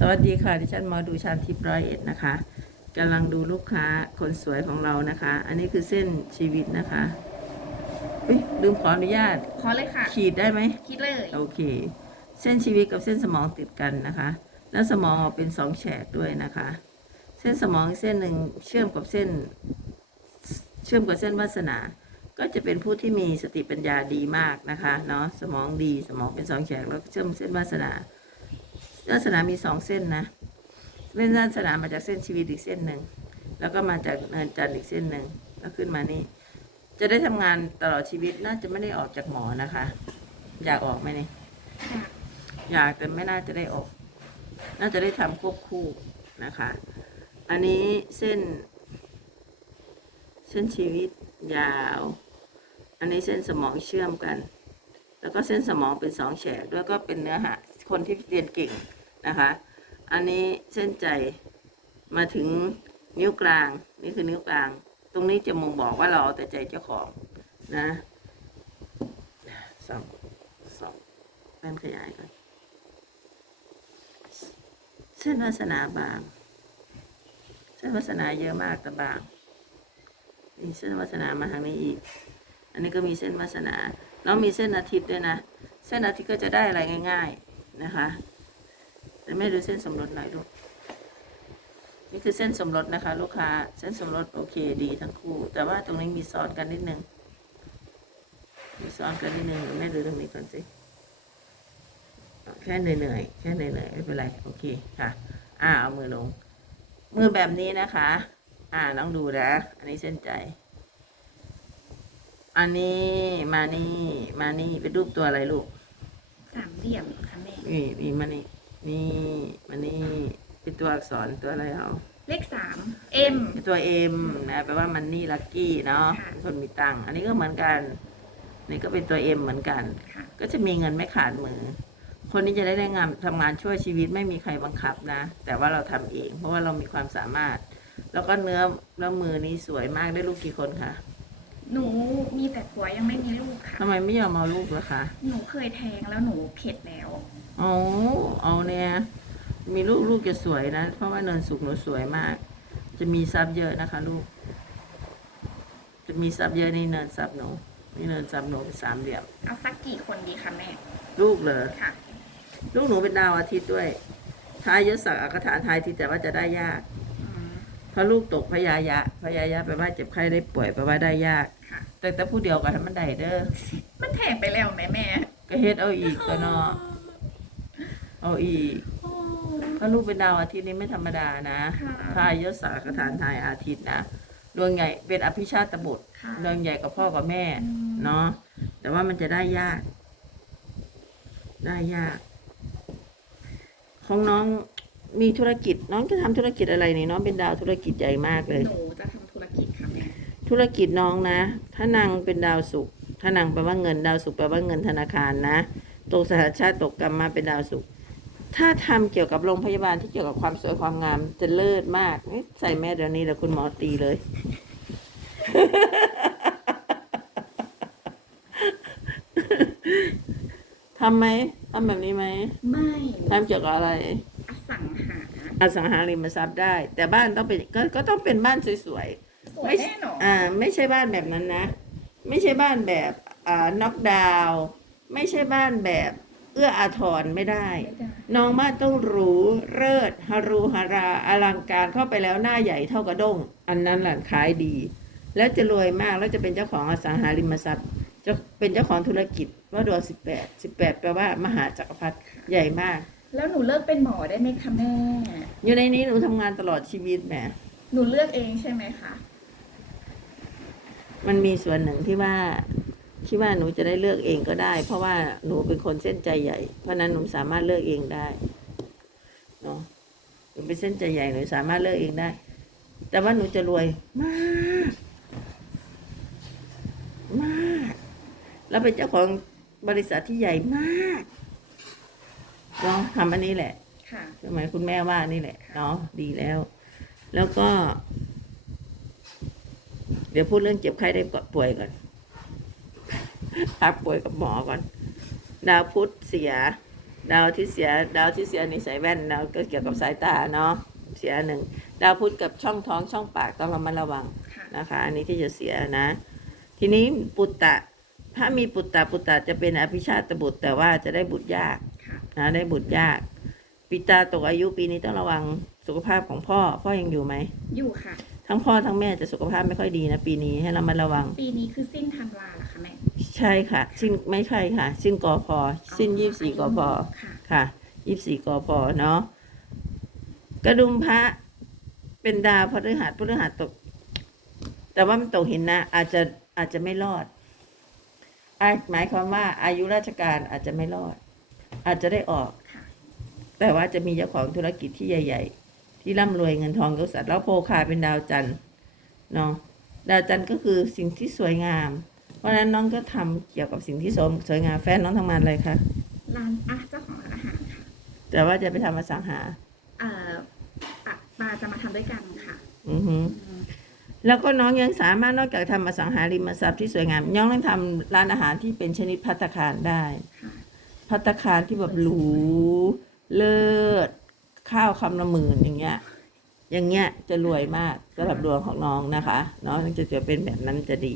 สวัสดีค่ะ ดิฉันหมอดูชาญทิพย์ร้อยเอ็ดนะคะกำลังดูลูกค้าคนสวยของเรานะคะ อันนี้คือเส้นชีวิตนะคะเอ้ยลืมขออนุญาต ขอเลยค่ะ ขีดได้ไหมคิดเลยโอเค เส้นชีวิตกับเส้นสมองติดกันนะคะ แล้วสมองออกเป็นสองแฉกด้วยนะคะ เส้นสมองอีกเส้นหนึ่งเชื่อมกับเส้น เชื่อมกับเส้นวาสนา ก็จะเป็นผู้ที่มีสติปัญญาดีมากนะคะเนาะสมองดีสมองเป็นสองแฉกแล้วก็เชื่อมเส้นวาสนา วาสนามีสองเส้นนะเส้นวาสนามาจากเส้นชีวิตอีกเส้นหนึ่งแล้วก็มาจากเนินจันทร์อีกเส้นหนึ่งแล้วขึ้นมานี่ จะได้ทำงานตลอดชีวิตน่าจะไม่ได้ออกจากหมอนะคะ อยากออกไหมนี่ค่ะอยากแต่ไม่น่าจะได้ออก น่าจะได้ทำควบคู่นะคะ อันนี้เส้น เส้นชีวิตยาว อันนี้เส้นสมองเชื่อมกัน แล้วก็เส้นสมองเป็นสองแฉกด้วยก็เป็นเนื้อหาคนที่เรียนเก่ง นะคะ อันนี้เส้นใจมาถึงนิ้วกลางนี่คือนิ้วกลาง ตรงนี้จะมงบอกว่าเราเอาแต่ใจเจ้าของนะสองสองแป้นขยายก่อนเส้นวาสนาบาง เส้นวาสนาเยอะมากแต่บางนี่เส้นวาสนามาทางนี้อีก อันนี้ก็มีเส้นวาสนา แล้วมีเส้นอาทิตย์ด้วยนะ เส้นอาทิตย์ก็จะได้อะไรง่าย ๆนะคะ แต่ไม่ดูเส้นสมรสหน่อยลูกนี่คือเส้นสมรสนะคะ ลูกค้า เส้นสมรสโอเคดีทั้งคู่ แต่ว่าตรงนี้มีซ้อนกันนิดนึงมีซ้อนกันนิดนึงแม่ดูตรงนี้ก่อนสิแค่เหนื่อยๆแค่เหนื่อยๆไม่เป็นไรโอเคค่ะ อ่าเอามือลง มือแบบนี้นะคะ อ่าน้องดูนะอันนี้เส้นใจ อันนี้มานี่มานี่เป็นรูปตัวอะไรลูกสามเหลี่ยมค่ะแม่นี่นี่มานี่ นี่มานี่เป็นตัวอักษรตัวอะไรเอาเลขสามเอ็มเป็นตัวเอ็มนะแปลว่ามันนี่ลักกี้เนาะค่ะ เป็นคนมีตังค์อันนี้ก็เหมือนกันนี่ก็เป็นตัวเอ็มเหมือนกัน ค่ะ ก็จะมีเงินไม่ขาดมือ คนนี้จะได้ได้งานทำงานช่วยชีวิตไม่มีใครบังคับนะ แต่ว่าเราทำเอง เพราะว่าเรามีความสามารถ แล้วก็เนื้อแล้วมือนี้สวยมากได้ลูกกี่คนคะหนูมีแต่ผัวยังไม่มีลูกค่ะ ทำไมไม่ยอมเอาลูกล่ะคะ หนูเคยแทงแล้วหนูเข็ดแล้ว เอาเอาเนี่ยมีลูกลูกจะสวยนะ เพราะว่าเนินสุกหนูสวยมาก จะมีทรัพย์เยอะนะคะ ลูก จะมีทรัพย์เยอะนี่เนินทรัพย์หนูนี่เนินทรัพย์หนูเป็นสามเหลี่ยมเอาสักกี่คนดีคะแม่ ลูกเลยค่ะ ลูกหนูเป็นดาวอาทิตย์ด้วยทายยศศักดิ์อักฐานทายทีแต่ว่าจะได้ยากอืมเพราะลูกตกพยายะพยายะแปลว่าเจ็บไข้ได้ป่วยแปลว่าได้ยากค่ะแต่แต่ผู้เดียวกันมันได้เด้อมันแทงไปแล้วแม่แม่ก็เฮ็ดเอาอีกก็เนาะ เอาอีกโอ้ถ้าลูกเป็นดาวอาทิตย์นี้ไม่ธรรมดานะค่ะทายยศศักดิ์ฐานทายอาทิตย์นะดวงใหญ่เป็นอภิชาตบุตรค่ะดวงใหญ่กับพ่อกับแม่อืมเนาะแต่ว่ามันจะได้ยาก ได้ยาก ของน้องมีธุรกิจ น้องจะทำธุรกิจอะไรนี่น้องเป็นดาวธุรกิจใหญ่มากเลยหนูจะทำธุรกิจค่ะแม่ธุรกิจน้องนะ ถ้านางเป็นดาวศุกร์ถ้านางแปลว่าเงินดาวศุกร์แปลว่าเงินธนาคารนะตกสหชาติตกกรรมมาเป็นดาวศุกร์ ถ้าทำเกี่ยวกับโรงพยาบาลที่เกี่ยวกับความสวยความงามจะเลิศมากเอ๊ะใส่แม่เดี๋ยวนี้แล้วคุณหมอตีเลย ทำไหมทำแบบนี้ไหมไม่ทำเกี่ยวกับอะไร อสังหา อสังหาริมทรัพย์ได้ แต่บ้านต้องเป็นก็ก็ต้องเป็นบ้านสวยๆสวยไม่แน่นอนอ่า ไม่ใช่บ้านแบบนั้นนะ ไม่ใช่บ้านแบบ อ่า น็อกดาวน์ไม่ใช่บ้านแบบเอื้ออาทรไม่ได้ไม่ได้น้องบ้านต้องหรูเลิศฮารูฮาราอลังการเข้าไปแล้วหน้าใหญ่เท่ากระด้ง อันนั้นแหละขายดี แล้วจะรวยมากแล้วจะเป็นเจ้าของอสังหาริมทรัพย์ จะเป็นเจ้าของธุรกิจว่าดวงสิบแปดสิบแปดแปลว่ามหาจักรพรรดิใหญ่มาก แล้วหนูเลิกเป็นหมอได้ไหมคะแม่ อยู่ในนี้หนูทำงานตลอดชีวิตแหมหนูเลือกเองใช่ไหมคะ มันมีส่วนหนึ่งที่ว่า ที่ว่าหนูจะได้เลือกเองก็ได้ เพราะว่าหนูเป็นคนเส้นใจใหญ่ เพราะฉะนั้นหนูสามารถเลือกเองได้เนาะหนูเป็นเส้นใจใหญ่หนูสามารถเลือกเองได้ แต่ว่าหนูจะรวยมากมากแล้วเป็นเจ้าของบริษัทที่ใหญ่มากเนาะทำอันนี้แหละค่ะสมัยคุณแม่ว่านี่แหละเนาะดีแล้ว แล้วก็ เดี๋ยวพูดเรื่องเจ็บไข้ได้ป่วยก่อน พักป่วยกับหมอก่อน ดาวพุธเสีย ดาวที่เสีย ดาวที่เสียนี่ใส่แว่นดาวก็เกี่ยวกับสายตาเนาะเสียหนึ่งดาวพุธกับช่องท้องช่องปากต้องระมัดระวังค่ะนะคะ อันนี้ที่จะเสียนะ ทีนี้ปุตตะ ถ้ามีปุตตะปุตตะจะเป็นอภิชาตบุตร แต่ว่าจะได้บุตรยากค่ะนะได้บุตรยากปิตาตกอายุปีนี้ต้องระวังสุขภาพของพ่อ พ่อยังอยู่ไหมอยู่ค่ะ ทั้งพ่อทั้งแม่จะสุขภาพไม่ค่อยดีนะปีนี้ให้เรามาระวัง ปีนี้คือสิ้นธั ใช่ค่ะ สิ้นไม่ใช่ค่ะ สิ้นกอพอสิ้นยี่สี่กอพอค่ะ ค่ะยี่สี่กอพอเนาะกระดุมพระเป็นดาวพฤหัสพฤหัสตก แต่ว่ามันตกเห็นนะ อาจจะอาจจะไม่รอดอหมายความว่าอายุราชการอาจจะไม่รอด อาจจะได้ออก แต่ว่าจะมีเจ้าของธุรกิจที่ใหญ่ ๆ ที่ร่ำรวยเงินทองยศศักดิ์แล้วโพคาเป็นดาวจันทร์เนาะดาวจันทร์ก็คือสิ่งที่สวยงาม เพราะฉะนั้นน้องก็ทำเกี่ยวกับสิ่งที่สมสวยงามแฟนน้องทำงานอะไรคะร้านอะเจ้าของร้านอาหารค่ะแต่ว่าจะไปทำอสังหาเอ่อปะปาจะมาทำด้วยกันค่ะ อือฮึอืมแล้วก็น้องยังสามารถนอกจากทำอสังหาริมทรัพย์ที่สวยงามน้องยังทำร้านอาหารที่เป็นชนิดพัตตาคารได้ค่ะพัตตาคารที่แบบหรูเลิศข้าวคำละหมื่นอย่างเงี้ย อย่างเงี้ยจะรวยมากสำหรับดวงของน้องนะคะ น้องจะจะเป็นแบบนั้นจะดี